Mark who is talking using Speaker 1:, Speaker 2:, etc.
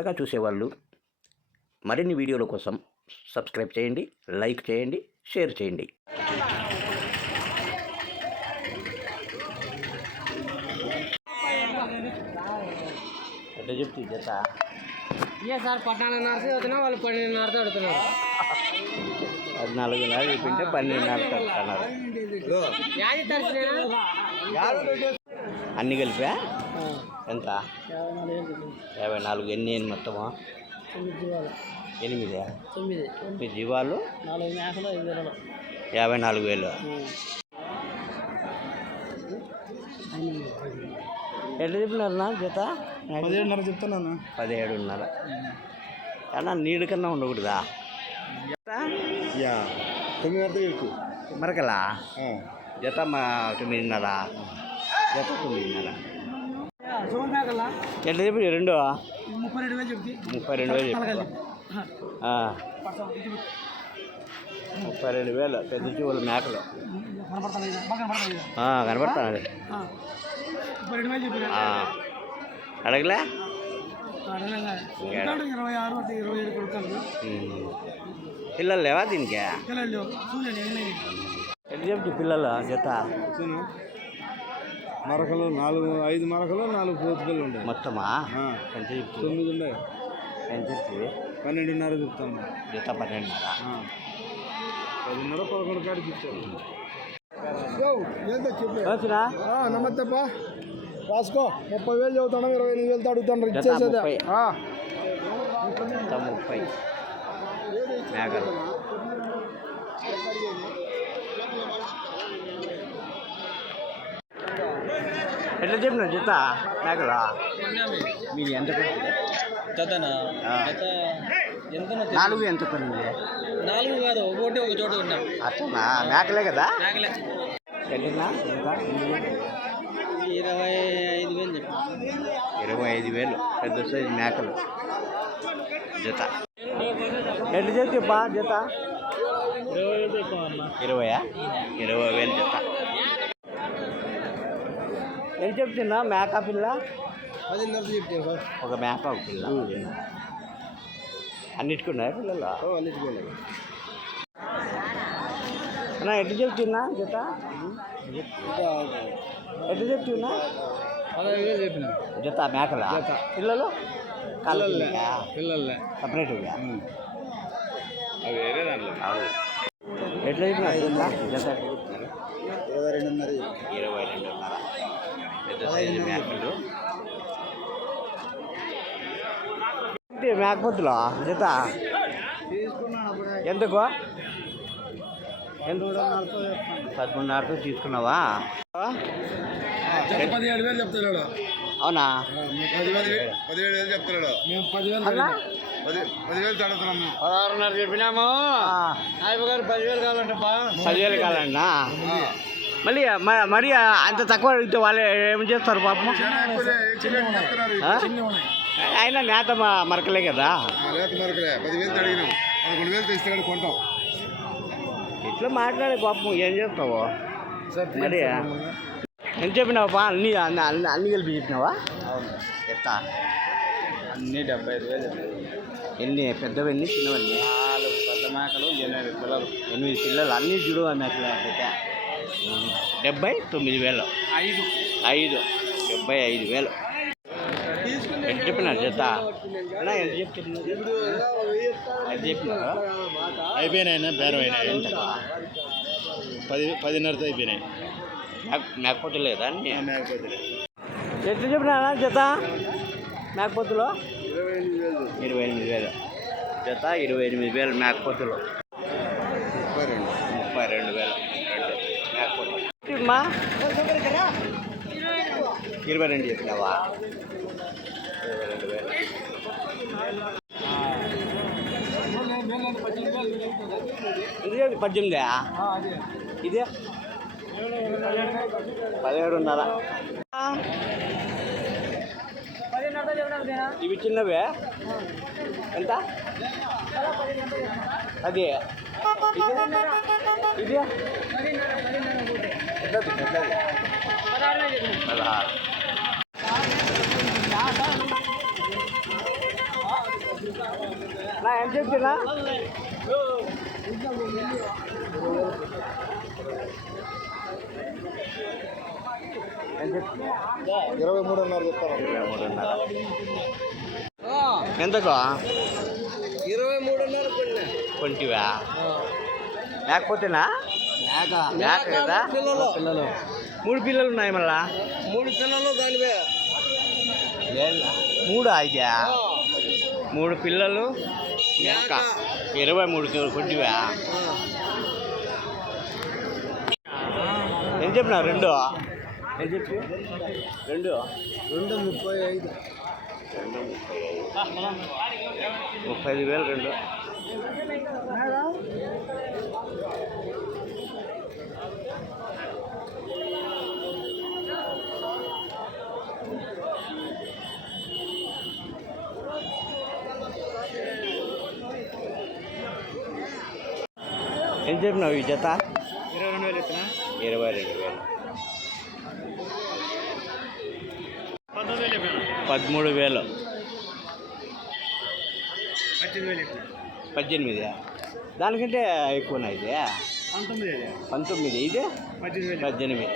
Speaker 1: కొత్తగా చూసేవాళ్ళు మరిన్ని వీడియోల కోసం సబ్స్క్రైబ్ చేయండి లైక్ చేయండి షేర్ చేయండి. ఎట్లా చెప్తే జత?
Speaker 2: ఏ సార్ పద్నాలుగున్నరతో చదువుతున్నా వాళ్ళు పన్నెండున్నరతో అడుగుతున్నారు.
Speaker 1: పద్నాలుగున్నర చెప్పింటే పన్నెండున్నర అన్నారు
Speaker 2: యాది తరిచినా
Speaker 1: అన్ని కలిపా? ఎంత? యాభై నాలుగు. ఎన్ని ఎన్ని మొత్తము?
Speaker 2: తొమ్మిది
Speaker 1: ఎనిమిదా?
Speaker 2: తొమ్మిది
Speaker 1: మీ జీవాలు?
Speaker 2: నాలుగు మేకలు ఐదు వేలలో
Speaker 1: యాభై నాలుగు వేలు. ఎట్లా చెప్పినారు నా జత?
Speaker 2: పదిహేడున్నర చెప్తున్నాను
Speaker 1: పదిహేడున్నర. అన్నా నీడు కన్నా ఉండకూడదా?
Speaker 2: తొమ్మిది
Speaker 1: మరకలా? జత మా తొమ్మిదిన్నర. జత తొమ్మిదిన్నర. ఎట్లా చెప్పి రెండు
Speaker 2: ముప్పై రెండు వేలు చెప్తే
Speaker 1: ముప్పై రెండు వేలు చెప్పు. ఆ, ముప్పై రెండు వేలు పెద్ద జీవులు మేకలు.
Speaker 2: కనపడతాను
Speaker 1: అడగలే. పిల్లలు లేవా దీనికి? ఎట్లా చెప్తే పిల్లలు జత?
Speaker 2: మరకలు నాలుగు ఐదు మరకలు నాలుగు పోతుకలు ఉండే.
Speaker 1: మొత్తమా? ఎంత చెప్తుంది
Speaker 2: తొమ్మిది ఉండే.
Speaker 1: ఎంత చెప్తుంది
Speaker 2: పన్నెండున్నర చెప్తాను.
Speaker 1: జత పన్నెండున్నర.
Speaker 2: పదిన్నర పదకొండు కాడికి ఇచ్చాను ఏంటో చెప్పు.
Speaker 1: వచ్చినా
Speaker 2: నమస్తేపా రాసుకో. ముప్పై వేలు చదువుతాను ఇరవై ఎనిమిది వేలు అడుగుతాను
Speaker 1: జత ముప్పై. ఎట్లా చెప్పిన జత మేకలా? మీది ఎంత?
Speaker 2: జతనా. జత ఎంత
Speaker 1: నాలుగు ఎంత
Speaker 2: నాలుగు కాదు ఒకటి ఒక చోట ఉన్నాం
Speaker 1: అట్లా మేకలే కదా? ఎట్లా ఎంత?
Speaker 2: ఇరవై ఐదు వేలు చెప్పి.
Speaker 1: ఇరవై ఐదు వేలు. పెద్ద సైజు మేకలు. జత. ఎట్లా చెప్తా జత?
Speaker 2: ఇరవై
Speaker 1: ఇరవయా? ఇరవై వేలు జత. ఎంత చెప్తున్నా? మేక పిల్ల?
Speaker 2: పదిన్నర చెప్తాను సార్.
Speaker 1: ఒక మేక ఒక పిల్ల. అన్నిటికున్నాయా పిల్లలు?
Speaker 2: అన్నిటికీ
Speaker 1: అన్నా ఎట్లా చెప్తున్నా జత? ఎట్లా చెప్తున్నా?
Speaker 2: చెప్పిన.
Speaker 1: జత మేకల? పిల్లలు? కళ్ళ
Speaker 2: పిల్లలే.
Speaker 1: సపరేట్గా
Speaker 2: వేరే దాంట్లో.
Speaker 1: ఎట్లా చెప్పినా జత?
Speaker 2: ఇరవై రెండున్నర
Speaker 1: ఇరవై రెండున్నర పెద్ద సైజు మేకలు మేకపోతులు జత? ఎందుకు? ఎంత పదకొండున్నరతో తీసుకున్నావా?
Speaker 2: పదిహేడు వేలు చెప్తున్నాడు
Speaker 1: అవునా?
Speaker 2: పదివేలు పదిహేడు వేలు చెప్తున్నాడు పదివేలు తడుతున్నాం
Speaker 1: పదహారున్నర చెప్పినాము.
Speaker 2: ఆయన గారు పదివేలు కావాలంటే
Speaker 1: పదివేలు కావాలన్నా? మళ్ళీ మరి అంత తక్కువ అడిగితే వాళ్ళు ఏం చేస్తారు పాపం? ఆ? ఆయన నేత మ- మరకలే కదా. ఇట్లా మాట్లాడే పాపం ఏం చేస్తావు? మరి ఎంత చెప్పినావు పా అన్ని అన్ని అన్ని కలిపి చెప్పినావా? ఎంత
Speaker 2: అన్ని డెబ్బై ఐదు వేలు
Speaker 1: ఎన్ని పెద్దవి ఎన్ని చిన్నవన్నీ?
Speaker 2: నాలుగు పెద్ద మేకలు ఎనిమిది పిల్లలు.
Speaker 1: ఎనిమిది పిల్లలు అన్ని చూడు మేకలు డెబ్బై తొమ్మిది వేలు.
Speaker 2: ఐదు.
Speaker 1: ఐదు. డెబ్బై ఐదు వేలు. ఎంత చెప్పినారు జత అన్నా, ఎంత చెప్తున్నారు? ఎంత చెప్పినారు
Speaker 2: అయిపోయినాయి బేరం అయినాయి
Speaker 1: ఎంత
Speaker 2: పది పదిన్నరతో అయిపోయినాయి.
Speaker 1: మేక- మేకపోతే లేదా
Speaker 2: మేకపోతే
Speaker 1: ఎట్లా చెప్పినారా జత? మేకపోతులు?
Speaker 2: ఇరవై ఎనిమిది వేలు.
Speaker 1: ఇరవై ఎనిమిది వేలు. జత ఇరవై ఎనిమిది వేలు మేకపోతులు
Speaker 2: ముప్పై రెండు
Speaker 1: ముప్పై రెండు వేలు రెండు మేకపోతులు మా ఇరవై రెండు చెప్పినావా ఇరవై రెండు వేలు. ఇదే పద్దెనిమిదా ఇదే? పదిహేడున్నర. ఇవి చిన్నవే? ఎంత? అది ఇది? ఇది పెద్దది పెద్దది పదహారు నా ఎంత చెప్తున్నా ఎంత చెప్తున్నా
Speaker 2: ఇరవై మూడున్నర చెప్తాను
Speaker 1: ఇరవై మూడున్నర ఎంతకు
Speaker 2: ఇరవై మూడున్నర
Speaker 1: కొంటివా లేకపోతేనా మేక. కదా?
Speaker 2: పిల్లలు.
Speaker 1: మూడు పిల్లలు ఉన్నాయి మళ్ళా?
Speaker 2: మూడు పిల్లలు దానివే.
Speaker 1: మూడు అయితే మూడు పిల్లలు మేక. ఇరవై మూడు కి- కొంటివా ఏం చెప్పినా రెండు? ఏం చెప్పి? రెండు?
Speaker 2: రెండు ముప్పై ఐదు.
Speaker 1: రెండు ముప్పై ఐదు. వేలు రెండు. ఏం చెప్పినావు ఈ జత?
Speaker 2: ఇరవై రెండు వేలు ఇస్తున్నా
Speaker 1: ఇరవై రెండు వేలు. పదమూడు వేలు.
Speaker 2: పద్దెనిమిది
Speaker 1: దానికంటే ఎక్కువ ఇది.
Speaker 2: పంతొమ్మిది
Speaker 1: ఇది? పద్దెనిమిది.